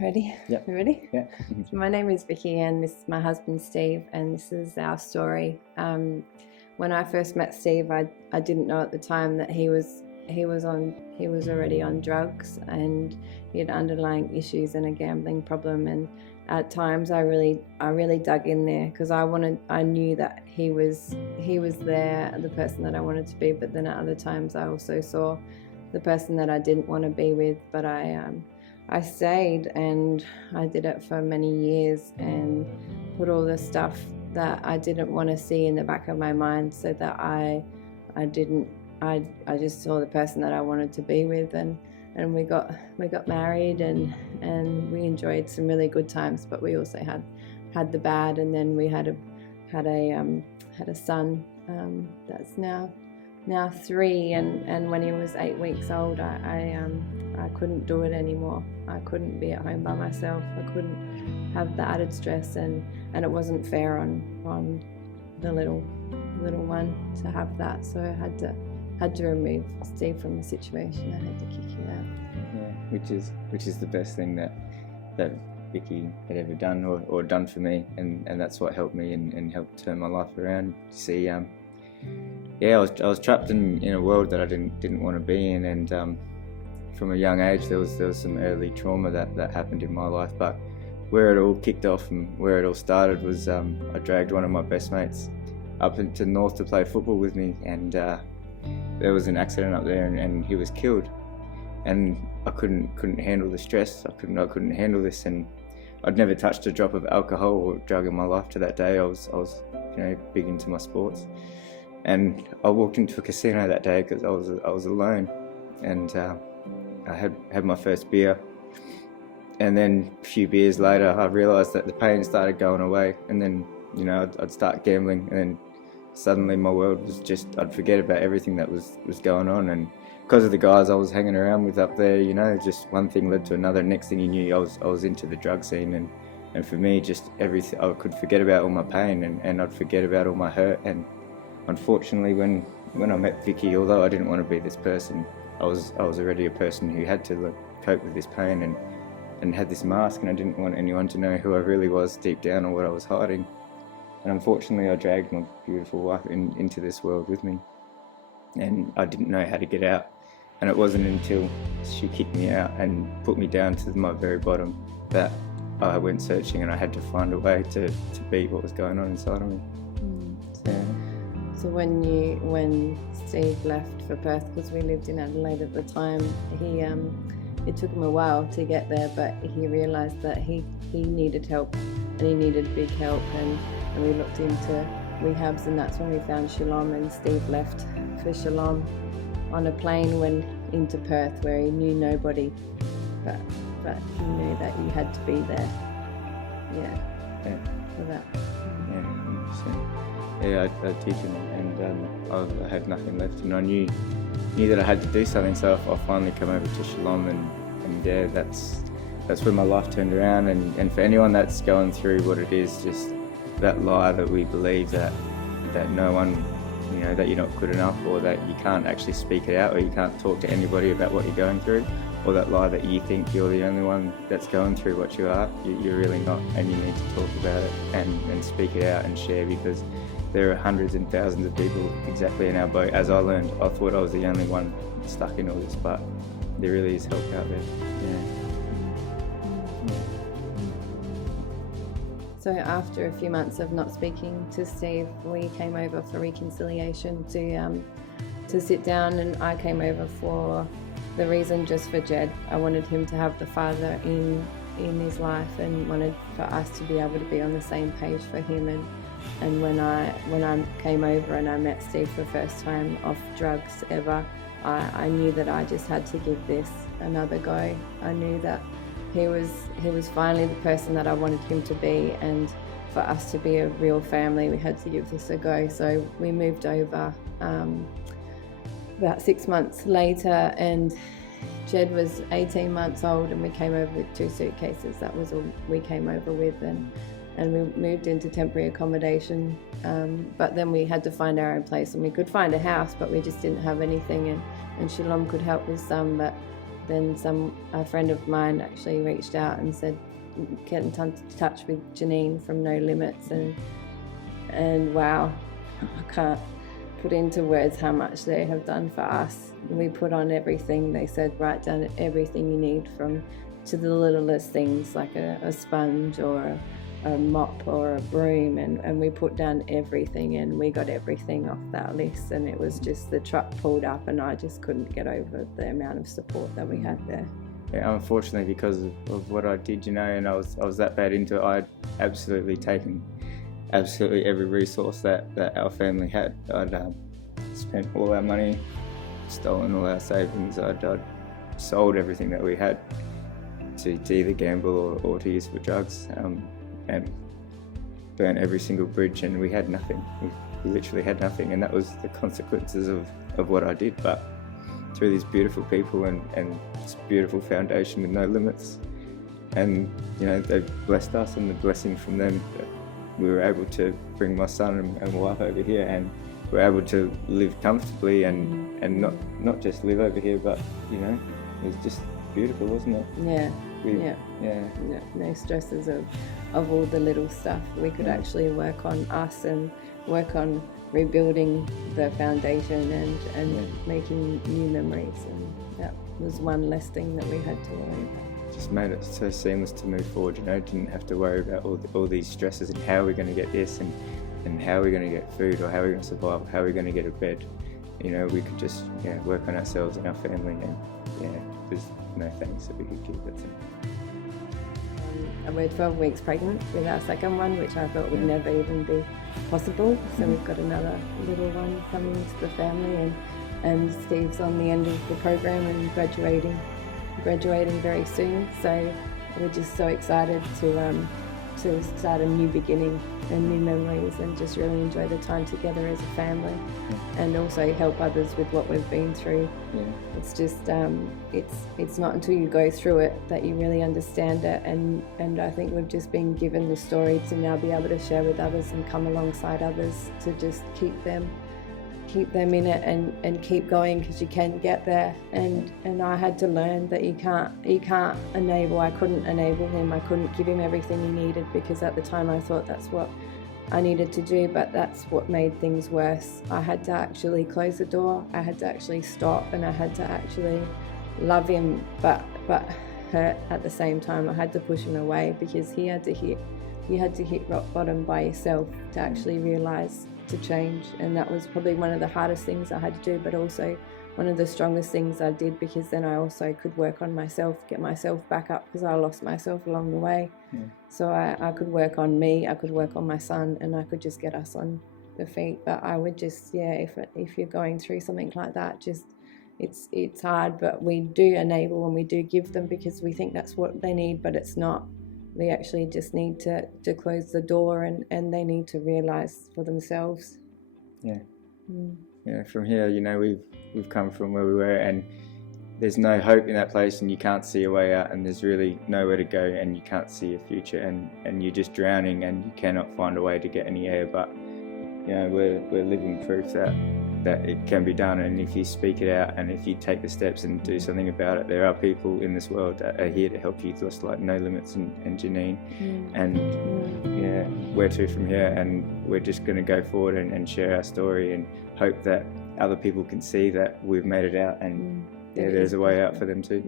Ready? Yep. You ready? Yeah. So my name is Vicky and this is my husband Steve, and this is our story. When I first met Steve, I didn't know at the time that he was already on drugs, and he had underlying issues and a gambling problem. And at times I really dug in there because I knew that he was there, the person that I wanted to be. But then at other times I also saw the person that I didn't want to be with. But I stayed, and I did it for many years and put all the stuff that I didn't want to see in the back of my mind, so that I just saw the person that I wanted to be with, and we got married, and we enjoyed some really good times, but we also had the bad. And then we had a son that's now 3, and when he was 8 weeks old, I couldn't do it anymore. I couldn't be at home by myself. I couldn't have the added stress, and it wasn't fair on the little one to have that. So I had to remove Steve from the situation. I had to kick him out. Yeah, which is the best thing that Vicky had ever done or done for me, and that's what helped me and helped turn my life around. See, I was trapped in a world that I didn't want to be in, and from a young age there was some early trauma that happened in my life. But where it all kicked off and where it all started was I dragged one of my best mates up into North to play football with me, and there was an accident up there, and he was killed. And I couldn't handle the stress. I couldn't handle this, and I'd never touched a drop of alcohol or drug in my life to that day. I was big into my sports, and I walked into a casino that day because I was alone, and I had my first beer, and then a few beers later I realised that the pain started going away, and then I'd start gambling, and then suddenly my world was just, I'd forget about everything that was going on. And because of the guys I was hanging around with up there, just one thing led to another. Next thing you knew, I was into the drug scene, and for me, just everything, I could forget about all my pain, and I'd forget about all my hurt. And unfortunately, when I met Vicky, although I didn't want to be this person, I was already a person who had to cope with this pain and had this mask, and I didn't want anyone to know who I really was deep down or what I was hiding. And unfortunately, I dragged my beautiful wife into this world with me, and I didn't know how to get out. And it wasn't until she kicked me out and put me down to my very bottom that I went searching, and I had to find a way to be what was going on inside of me. So when Steve left for Perth, because we lived in Adelaide at the time, it took him a while to get there, but he realised that he needed help, and he needed big help, and we looked into rehabs, and that's when we found Shalom. And Steve left for Shalom on a plane, went into Perth where he knew nobody, but he knew that you had to be there. For that. Yeah, I did, and I had nothing left, and I knew that I had to do something. So I finally come over to Shalom, and yeah, that's when my life turned around. And for anyone that's going through what it is, just that lie that we believe that no one, that you're not good enough, or that you can't actually speak it out, or you can't talk to anybody about what you're going through, or that lie that you think you're the only one that's going through what you are. You're really not, and you need to talk about it and speak it out and share, because there are hundreds and thousands of people exactly in our boat. As I learned, I thought I was the only one stuck in all this, but there really is help out there. So after a few months of not speaking to Steve, we came over for reconciliation to sit down, and I came over for the reason just for Jed. I wanted him to have the father in his life, and wanted for us to be able to be on the same page for him. And when I came over and I met Steve for the first time off drugs ever, I knew that I just had to give this another go. I knew that he was finally the person that I wanted him to be, and for us to be a real family, we had to give this a go. So we moved over about 6 months later, and Jed was 18 months old, and we came over with 2 suitcases. That was all we came over with, and we moved into temporary accommodation. But then we had to find our own place, and we could find a house, but we just didn't have anything. And Shalom could help with some, but then a friend of mine actually reached out and said, get in touch with Janine from No Limits, and wow, I can't put into words how much they have done for us. We put on everything. They said, write down everything you need, to the littlest things like a sponge or a mop or a broom, and we put down everything, and we got everything off that list. And it was just, the truck pulled up and I just couldn't get over the amount of support that we had there. Yeah, unfortunately, because of what I did, and I was that bad into it, I'd absolutely taken absolutely every resource that our family had. I'd spent all our money, stolen all our savings. I'd sold everything that we had to either gamble or to use for drugs, and burnt every single bridge, and we had nothing. We literally had nothing, and that was the consequences of what I did. But through these beautiful people and this beautiful foundation with No Limits, and they've blessed us, and the blessing from them, we were able to bring my son and wife over here, and we're able to live comfortably and not just live over here, but it was just beautiful, wasn't it? Yeah. Yeah. No stresses of all the little stuff. We could actually work on us and work on rebuilding the foundation and making new memories, and that was one less thing that we had to worry about. Just made it so seamless to move forward. Didn't have to worry about all these stresses and how we're going to get this and how we're going to get food, or how we're going to survive, or how we're going to get a bed. We could just work on ourselves and our family, and there's no thanks that we could give. That's it. We're 12 weeks pregnant with our second one, which I thought would never even be possible. So we've got another little one coming into the family, and Steve's on the end of the program and graduating very soon. So we're just so excited to start a new beginning and new memories, and just really enjoy the time together as a family, and also help others with what we've been through. It's just it's not until you go through it that you really understand it, and I think we've just been given the story to now be able to share with others and come alongside others to just keep them in it and keep going, because you can get there. And I had to learn that you can't enable. I couldn't enable him. I couldn't give him everything he needed, because at the time I thought that's what I needed to do, but that's what made things worse. I had to actually close the door. I had to actually stop, and I had to actually love him, but hurt at the same time. I had to push him away, because he had to hit rock bottom by himself to actually realise to change. And that was probably one of the hardest things I had to do, but also one of the strongest things I did, because then I also could work on myself, get myself back up, because I lost myself along the way. So I could work on me, I could work on my son, and I could just get us on the feet. But I would just, if you're going through something like that, just it's hard, but we do enable and we do give them, because we think that's what they need, but it's not. They actually just need to close the door, and they need to realise for themselves. From here, we've come from where we were, and there's no hope in that place, and you can't see a way out, and there's really nowhere to go, and you can't see a future, and you're just drowning, and you cannot find a way to get any air. But we're living proof that it can be done, and if you speak it out, and if you take the steps and do something about it, there are people in this world that are here to help you, just like No Limits and Janine. And where to from here, and we're just going to go forward and share our story, and hope that other people can see that we've made it out, and there's a way out for them too.